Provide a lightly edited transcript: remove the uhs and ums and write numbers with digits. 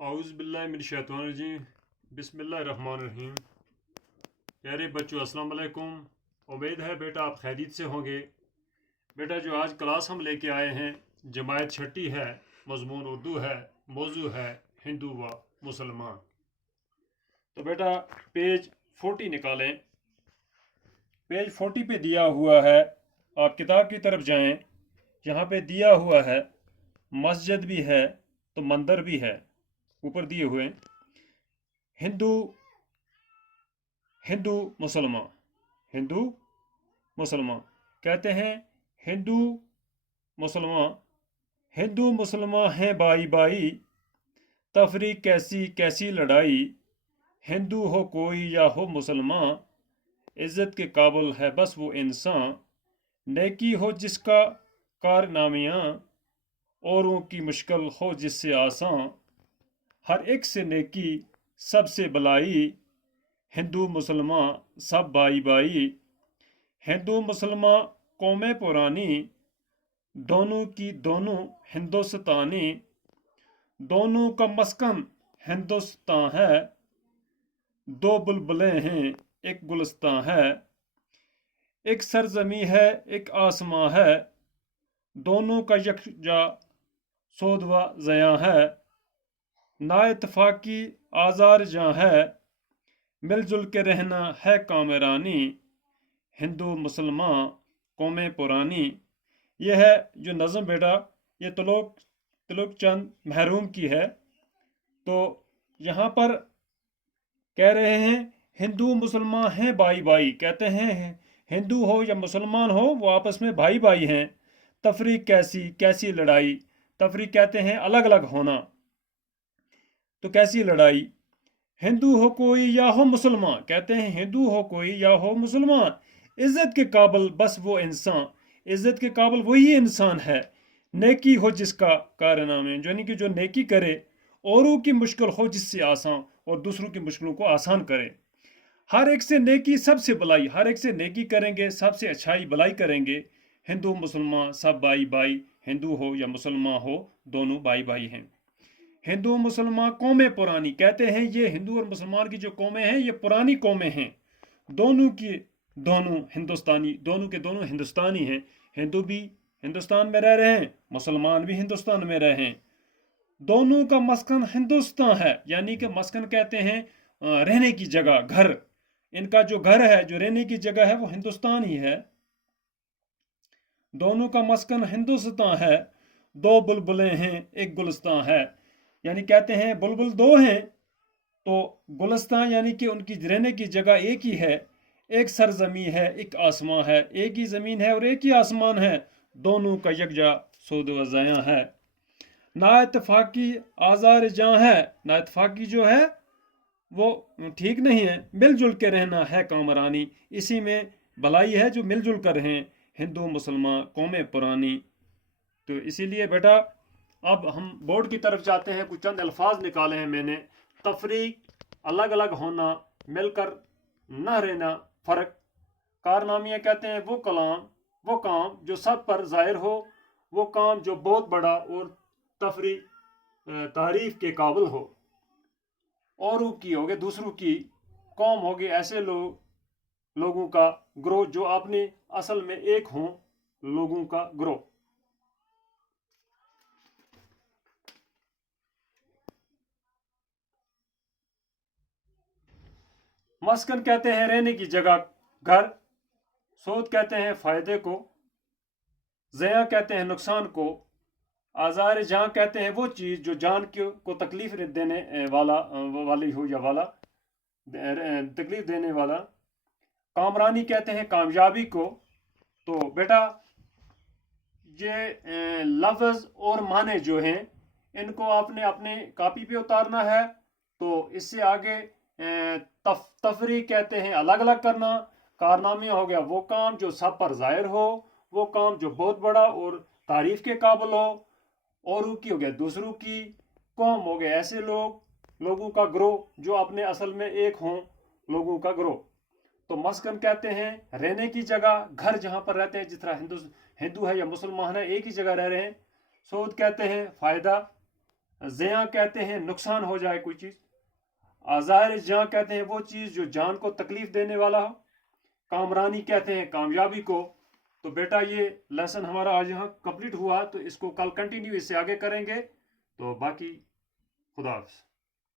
اعوذ باللہ من الشیطان الرجیم بسم اللہ الرحمن الرحیم۔ پیارے بچوں السلام علیکم۔ امید ہے بیٹا آپ خیریت سے ہوں گے۔ بیٹا جو آج کلاس ہم لے کے آئے ہیں جماعت چھٹی ہے، مضمون اردو ہے، موضوع ہے ہندو و مسلمان۔ تو بیٹا پیج 40 نکالیں۔ پیج 40 پہ دیا ہوا ہے، آپ کتاب کی طرف جائیں، یہاں پہ دیا ہوا ہے مسجد بھی ہے تو مندر بھی ہے، اوپر دیے ہوئے ہندو مسلمان، ہندو مسلمان کہتے ہیں ہندو مسلمان ہیں بائی بائی، تفریق کیسی لڑائی، ہندو ہو کوئی یا ہو مسلمان، عزت کے قابل ہے بس وہ انسان، نیکی ہو جس کا کارنامیاں، اوروں کی مشکل ہو جس سے آسان، ہر ایک سے نیکی سب سے بلائی، ہندو مسلمان سب بائی بائی، ہندو مسلمان قومیں پرانی، دونوں کی دونوں ہندوستانی، دونوں کا مسکن ہندوستان ہے، دو بلبلیں ہیں ایک گلستان ہے، ایک سرزمین ہے ایک آسماں ہے، دونوں کا یکجا سود و زیاں ہے، نا اتفاقی آزار جاں ہے، مل جل کے رہنا ہے کامرانی، ہندو مسلمان قومیں پرانی۔ یہ ہے جو نظم بیٹا، یہ تلوک چند محروم کی ہے۔ تو یہاں پر کہہ رہے ہیں ہندو مسلمان ہیں بائی بائی، کہتے ہیں ہندو ہو یا مسلمان ہو وہ آپس میں بھائی بھائی ہیں، تفریق کیسی لڑائی، تفریق کہتے ہیں الگ الگ ہونا، تو کیسی لڑائی، ہندو ہو کوئی یا ہو مسلمان، کہتے ہیں ہندو ہو کوئی یا ہو مسلمان، عزت کے قابل بس وہ انسان، عزت کے قابل وہی انسان ہے، نیکی ہو جس کا کارنامے، یعنی کہ جو نیکی کرے، اوروں کی مشکل ہو جس سے آسان، اور دوسروں کی مشکلوں کو آسان کرے، ہر ایک سے نیکی سب سے بلائی، ہر ایک سے نیکی کریں گے سب سے اچھائی بلائی کریں گے، ہندو مسلمان سب بائی بائی، ہندو ہو یا مسلمان ہو دونوں بائی بائی ہیں، ہندو مسلمان قومیں پرانی، کہتے ہیں یہ ہندو اور مسلمان کی جو قومیں ہیں یہ پرانی قومیں ہیں، دونوں کی دونوں ہندوستانی، دونوں کے دونوں ہندوستانی ہیں، ہندو بھی ہندوستان میں رہ رہے ہیں، مسلمان بھی ہندوستان میں رہے ہیں، دونوں کا مسکن ہندوستان ہے، یعنی کہ مسکن کہتے ہیں رہنے کی جگہ، گھر، ان کا جو گھر ہے جو رہنے کی جگہ ہے وہ ہندوستان ہی ہے، دونوں کا مسکن ہندوستان ہے، دو بلبلیں ہیں ایک گلستان ہے، یعنی کہتے ہیں بلبل دو ہیں تو گلستان یعنی کہ ان کی رہنے کی جگہ ایک ہی ہے، ایک سرزمین ہے ایک آسمان ہے، ایک ہی زمین ہے اور ایک ہی آسمان ہے، دونوں کا یکجا سود و زیاں ہے، نا اتفاقی آزار جاں ہے، نا اتفاقی جو ہے وہ ٹھیک نہیں ہے، مل جل کے رہنا ہے کامرانی، اسی میں بلائی ہے جو مل جل کر رہیں، ہندو مسلمان قومیں پرانی۔ تو اسی لیے بیٹا اب ہم بورڈ کی طرف جاتے ہیں، کچھ چند الفاظ نکالے ہیں میں نے، تفریق الگ الگ ہونا، مل کر نہ رہنا، فرق، کارنامیہ کہتے ہیں وہ کام جو سب پر ظاہر ہو، وہ کام جو بہت بڑا اور تعریف کے قابل ہو، اوروں کی ہوگے دوسروں کی، قوم ہوگے ایسے لوگوں کا گروہ جو اپنے اصل میں ایک ہوں، لوگوں کا گروہ۔ مسکن کہتے ہیں رہنے کی جگہ، گھر، سود کہتے ہیں فائدے کو، زیاں کہتے ہیں نقصان کو، آزار جاں کہتے ہیں وہ چیز جو جان کو تکلیف دینے والی ہو یا والا، تکلیف دینے والا، کامرانی کہتے ہیں کامیابی کو۔ تو بیٹا یہ لفظ اور معنی جو ہیں ان کو آپ نے اپنے کاپی پہ اتارنا ہے، تو اس سے آگے تفریق کہتے ہیں الگ الگ کرنا، کارنامے ہو گیا وہ کام جو سب پر ظاہر ہو، وہ کام جو بہت بڑا اور تعریف کے قابل ہو، اوروں کی ہو گیا دوسروں کی، قوم ہو گئے ایسے لوگوں کا گروہ جو اپنے اصل میں ایک ہوں، لوگوں کا گروہ۔ تو مسکن کہتے ہیں رہنے کی جگہ، گھر جہاں پر رہتے ہیں، جس طرح ہندو ہے یا مسلمان ہے ایک ہی جگہ رہ رہے ہیں، سود کہتے ہیں فائدہ، زیاں کہتے ہیں نقصان ہو جائے کوئی چیز. ظاہر جاں کہتے ہیں وہ چیز جو جان کو تکلیف دینے والا ہو. کامرانی کہتے ہیں کامیابی کو. تو بیٹا یہ لیسن ہمارا آج یہاں کمپلیٹ ہوا، تو اس کو کل کنٹینیو اس سے آگے کریں گے. تو باقی خدا حافظ.